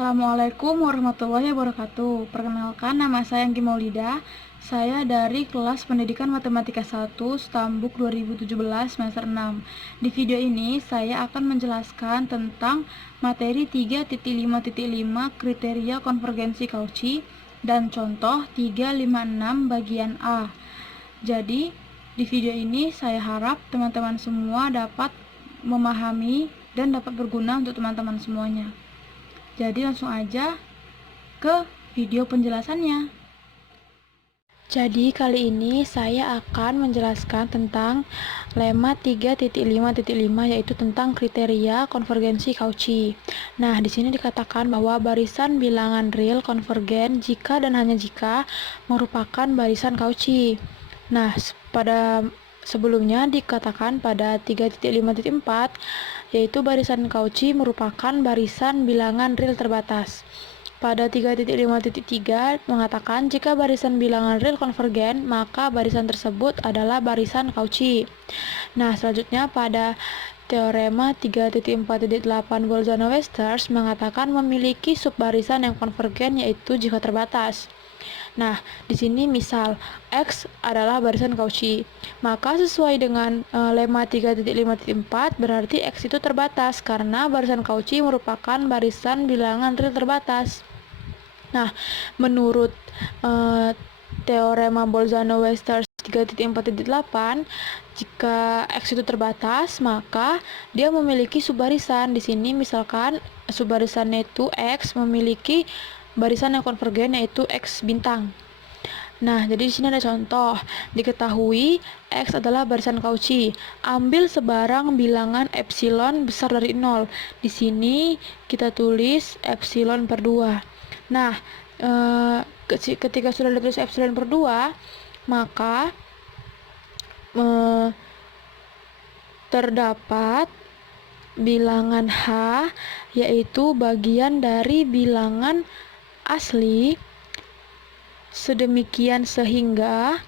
Assalamualaikum warahmatullahi wabarakatuh. Perkenalkan, nama saya Anggi Maulida. Saya dari kelas Pendidikan Matematika 1 Stambuk 2017 semester 6. Di video ini saya akan menjelaskan tentang materi 3.5.5 kriteria konvergensi Cauchy dan contoh 356 bagian A. Jadi, di video ini saya harap teman-teman semua dapat memahami dan dapat berguna untuk teman-teman semuanya. Jadi langsung aja ke video penjelasannya. Jadi kali ini saya akan menjelaskan tentang lemma 3.5.5 yaitu tentang kriteria konvergensi Cauchy. Nah, di sini dikatakan bahwa barisan bilangan real konvergen jika dan hanya jika merupakan barisan Cauchy. Nah, pada sebelumnya dikatakan pada 3.5.4 yaitu barisan Cauchy merupakan barisan bilangan real terbatas. Pada 3.5.3 mengatakan jika barisan bilangan real konvergen, maka barisan tersebut adalah barisan Cauchy. Nah, selanjutnya pada teorema 3.4.8 Bolzano-Weierstrass mengatakan memiliki subbarisan yang konvergen yaitu jika terbatas. Nah, di sini misal X adalah barisan Cauchy, maka sesuai dengan lemma 3.5.4 berarti X itu terbatas karena barisan Cauchy merupakan barisan bilangan real terbatas. Nah, menurut teorema Bolzano-Weierstrass 3.4.8, jika X itu terbatas, maka dia memiliki subbarisan. Di sini misalkan subbarisannya itu X memiliki barisan yang konvergen yaitu X bintang. Nah, jadi di sini ada contoh. Diketahui X adalah barisan Cauchy. Ambil sebarang bilangan epsilon besar dari 0. Di sini kita tulis epsilon per 2. Nah, ketika sudah ditulis epsilon per 2, maka terdapat bilangan H, yaitu bagian dari bilangan asli, sedemikian sehingga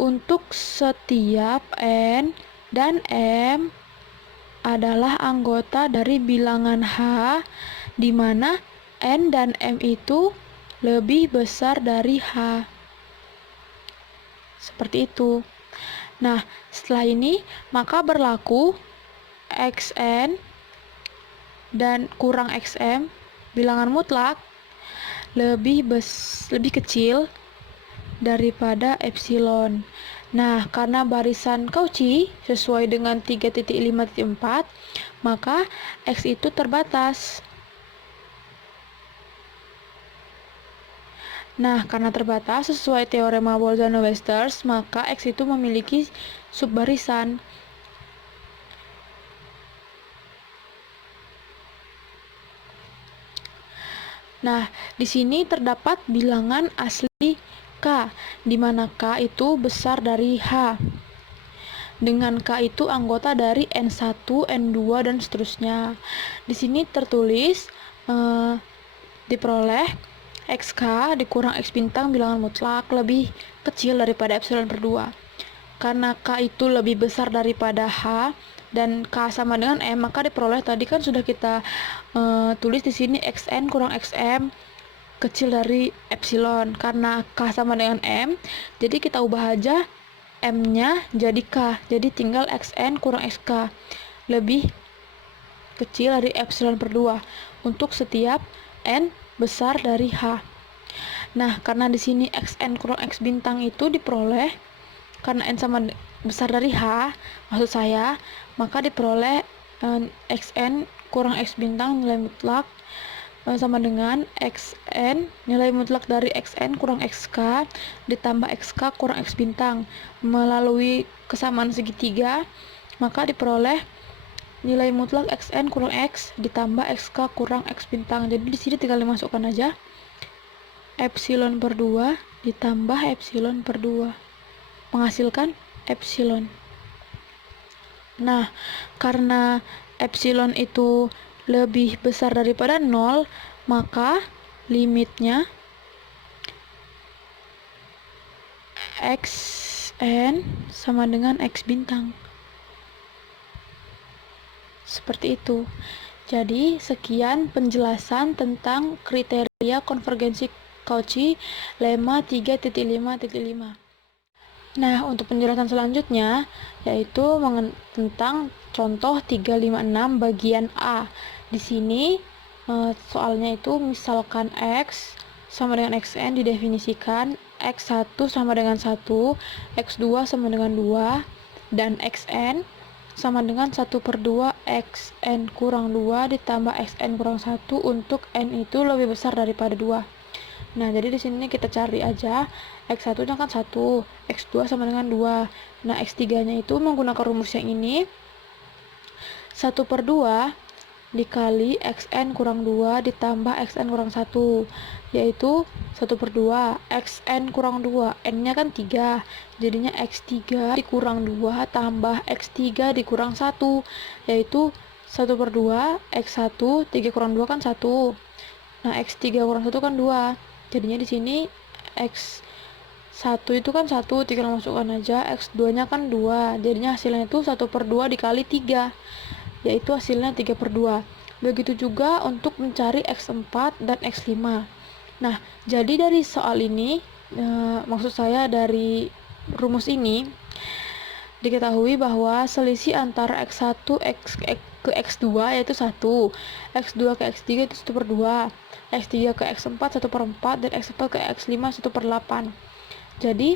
untuk setiap N dan M adalah anggota dari bilangan H, di mana N dan M itu lebih besar dari H. Seperti itu. Nah, setelah ini maka berlaku Xn dan kurang Xm bilangan mutlak lebih kecil daripada epsilon. Nah, karena barisan Cauchy sesuai dengan 3.5.4, maka X itu terbatas. Nah, karena terbatas sesuai teorema Bolzano-Weierstrass, maka X itu memiliki subbarisan. Nah, di sini terdapat bilangan asli K, di mana K itu besar dari H. Dengan K itu anggota dari N1, N2, dan seterusnya. Di sini tertulis diperoleh XK dikurang X bintang bilangan mutlak lebih kecil daripada epsilon per 2. Karena K itu lebih besar daripada H dan K sama dengan M, maka diperoleh tadi kan sudah kita tulis di sini Xn kurang Xm kecil dari epsilon. Karena K sama dengan M, jadi kita ubah aja M-nya jadi K. Jadi tinggal Xn kurang Xk lebih kecil dari epsilon per 2 untuk setiap N besar dari H. Nah, karena di sini Xn kurang X bintang itu diperoleh karena N sama besar dari H, maksud saya, maka diperoleh Xn kurang X bintang nilai mutlak sama dengan Xn nilai mutlak dari Xn kurang Xk ditambah Xk kurang X bintang. Melalui kesamaan segitiga, maka diperoleh nilai mutlak Xn kurang X ditambah Xk kurang X bintang. Jadi di sini tinggal dimasukkan aja epsilon per 2 ditambah epsilon per 2 menghasilkan epsilon. Nah, karena epsilon itu lebih besar daripada 0, maka limitnya Xn sama dengan X bintang. Seperti itu. Jadi, sekian penjelasan tentang kriteria konvergensi Cauchy lemma 3.5.5. Nah, untuk penjelasan selanjutnya yaitu tentang contoh 356 bagian A. Di sini soalnya itu misalkan X sama dengan XN didefinisikan, X1 sama dengan 1, X2 sama dengan 2, dan XN sama dengan 1/2 XN kurang 2 ditambah XN kurang 1 untuk N itu lebih besar daripada 2. Nah, jadi di sini kita cari aja X1-nya kan 1, X2 sama dengan 2. Nah, X3-nya itu menggunakan rumus yang ini, 1/2 dikali XN kurang 2 ditambah XN kurang 1, yaitu 1/2 XN kurang 2, N-nya kan 3, jadinya X3 dikurang 2 tambah X3 dikurang 1, yaitu 1/2 X1, 3 kurang 2 kan 1. Nah, X3 kurang 1 kan 2. Jadinya di sini X1 itu kan 1, tinggal masukkan aja, X2-nya kan 2. Jadinya hasilnya itu 1/2 dikali 3, yaitu hasilnya 3/2. Begitu juga untuk mencari X4 dan X5. Nah, jadi dari soal ini, maksud saya dari rumus ini, diketahui bahwa selisih antara X1 ke X2 yaitu 1, X2 ke X3 itu 1/2, X3 ke X4 1/4, dan X4 ke X5 1/8. Jadi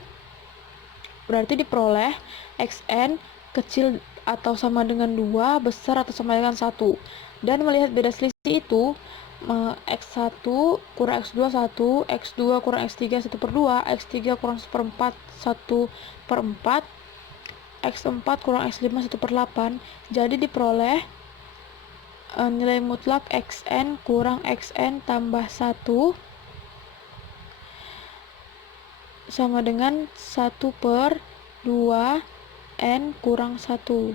berarti diperoleh Xn kecil atau sama dengan 2, besar atau sama dengan 1. Dan melihat beda selisih itu, X1 kurang X2 1, X2 kurang X3 1/2, X3 kurang 1/4 1/4, X4 kurang X5 1/8. Jadi diperoleh nilai mutlak Xn kurang Xn tambah 1 sama dengan 1/2 N kurang 1.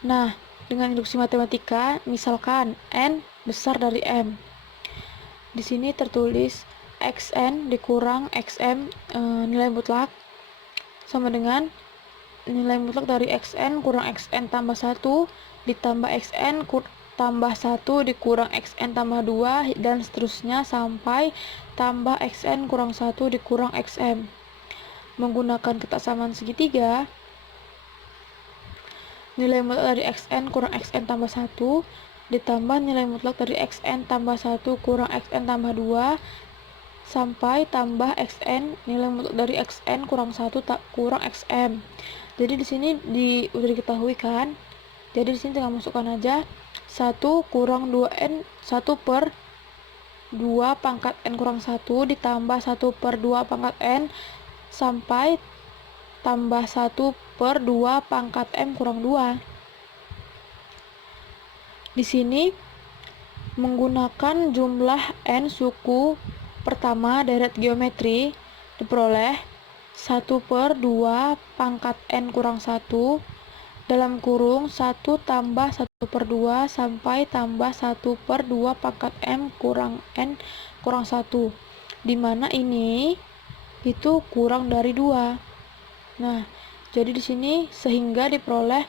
Nah, dengan induksi matematika, misalkan N besar dari M. Di sini tertulis Xn dikurang Xm nilai mutlak sama dengan nilai mutlak dari Xn kurang Xn tambah 1 ditambah Xn tambah 1 dikurang Xn tambah 2 dan seterusnya sampai tambah Xn kurang 1 dikurang Xm. Menggunakan kesamaan segitiga, nilai mutlak dari Xn kurang Xn tambah 1 ditambah nilai mutlak dari Xn tambah 1 kurang Xn tambah 2 sampai tambah Xn nilai mutlak dari Xn kurang 1 kurang Xm. Jadi di sini udah diketahui kan? Jadi di sini tinggal masukkan aja 1 kurang 2n 1/2 pangkat n kurang 1 ditambah 1/2 pangkat n sampai tambah 1/2 pangkat m kurang 2. Di sini menggunakan jumlah n suku pertama deret geometri diperoleh 1/2 pangkat n kurang 1 dalam kurung 1 tambah 1/2 sampai tambah 1/2 pangkat m kurang n kurang 1, dimana ini itu kurang dari 2. Nah, jadi di sini sehingga diperoleh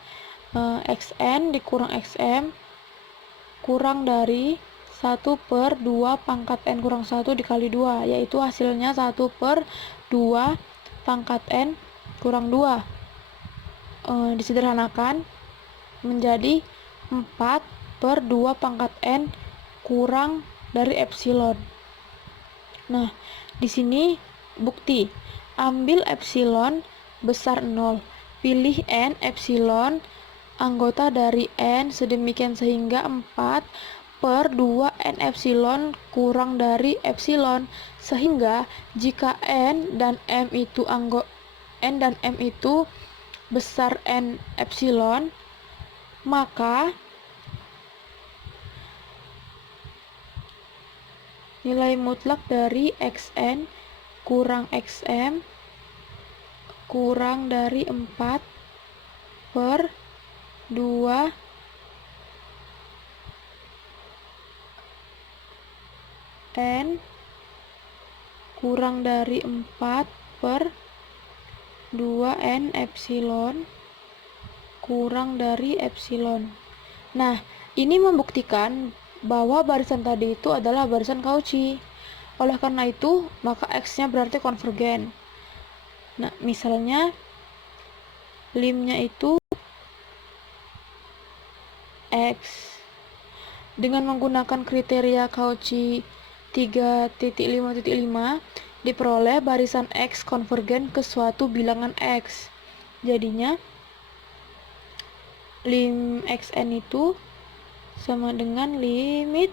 Xn dikurang Xm kurang dari 1/2 pangkat n kurang 1 dikali 2, yaitu hasilnya 1/2 pangkat n kurang 2. Disederhanakan menjadi 4/2 pangkat n kurang dari epsilon. Nah, di sini bukti, ambil epsilon besar 0, pilih n epsilon anggota dari n sedemikian sehingga 4/2 n epsilon kurang dari epsilon, sehingga jika n dan m itu besar n epsilon, maka nilai mutlak dari Xn kurang Xm kurang dari 4/2 n kurang dari 4/2 n epsilon kurang dari epsilon. Nah, Ini membuktikan bahwa barisan tadi itu adalah barisan Cauchy. Oleh karena itu, maka X-nya berarti konvergen. Nah, misalnya limnya itu X. Dengan menggunakan kriteria Cauchy 3.5.5 diperoleh barisan X konvergen ke suatu bilangan X. Jadinya lim Xn itu sama dengan limit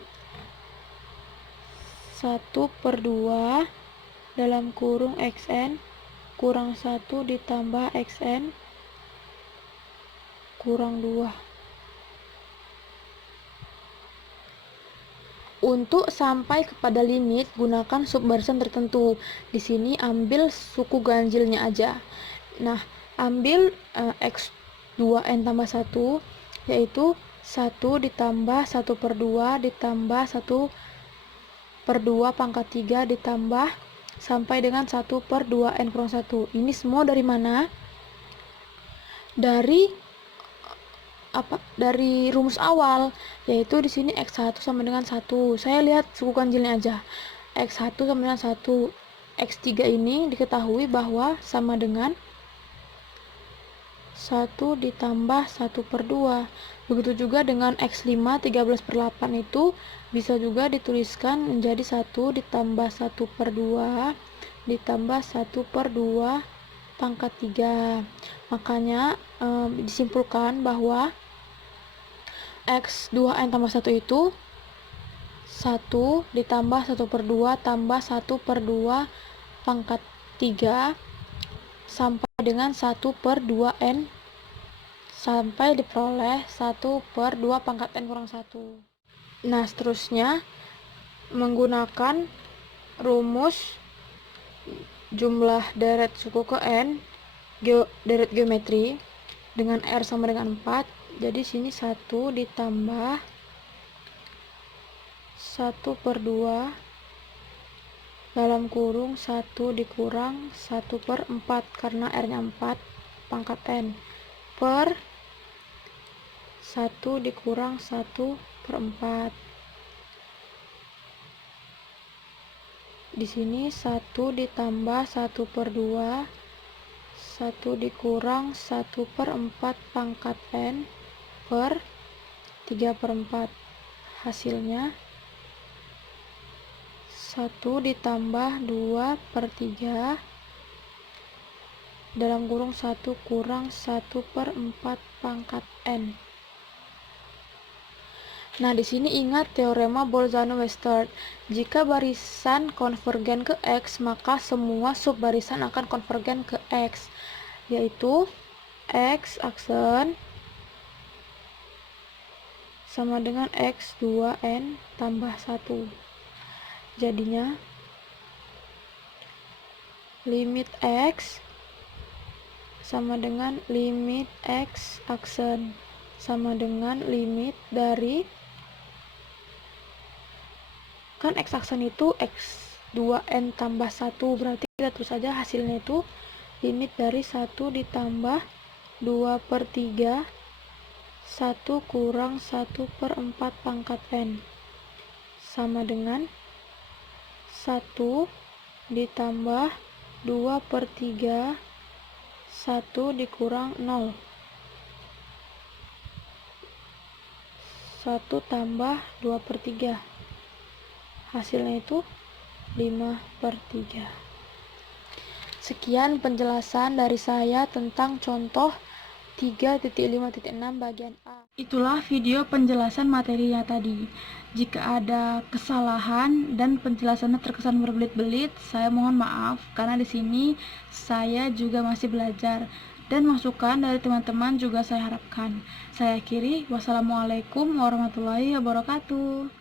1/2 dalam kurung Xn kurang 1 ditambah Xn kurang 2. Untuk sampai kepada limit, gunakan subbarisan tertentu. Di sini ambil suku ganjilnya aja. Nah, ambil X2N tambah 1, yaitu 1 ditambah 1/2 ditambah 1/2 pangkat 3 ditambah sampai dengan 1/2N kurang 1. Ini semua dari mana? Dari rumus awal, yaitu di sini X1 sama dengan 1. Saya lihat suku ganjilnya aja. X1 sama dengan 1. X3 ini diketahui bahwa sama dengan 1 ditambah 1/2. Begitu juga dengan X5 13/8 itu bisa juga dituliskan menjadi 1 ditambah 1/2 ditambah 1/2 pangkat 3. Makanya disimpulkan bahwa X2N tambah 1 itu 1 ditambah 1/2 tambah 1/2 pangkat 3 sampai dengan 1/2N sampai diperoleh 1/2 pangkat N kurang 1. Nah, seterusnya menggunakan rumus jumlah deret suku ke N deret geometri dengan R sama dengan 4. Jadi sini 1 ditambah 1/2 dalam kurung 1 dikurang 1/4 karena R nya 4 pangkat N per 1 dikurang 1/4. Di sini 1 ditambah 1/2 1 dikurang 1/4 pangkat N per 3/4. Hasilnya 1 ditambah 2/3 dalam kurung 1 kurang 1/4 pangkat N. Nah, di sini ingat teorema Bolzano-Weierstrass. Jika barisan konvergen ke X, maka semua subbarisan akan konvergen ke X, yaitu X aksen sama dengan X2N tambah 1. Jadinya limit X sama dengan limit X aksen sama dengan limit dari, kan X aksen itu X2N tambah 1, berarti kita tulis saja hasilnya itu limit dari 1 ditambah 2/3 1 kurang 1/4 pangkat N sama dengan 1 ditambah 2/3 1 dikurang 0 1 tambah 2/3, hasilnya itu 5/3. Sekian penjelasan dari saya tentang contoh 3.5.6 bagian A. Itulah video penjelasan materinya tadi. Jika ada kesalahan dan penjelasannya terkesan berbelit-belit, saya mohon maaf karena di sini saya juga masih belajar dan masukan dari teman-teman juga saya harapkan. Saya akhiri, wassalamualaikum warahmatullahi wabarakatuh.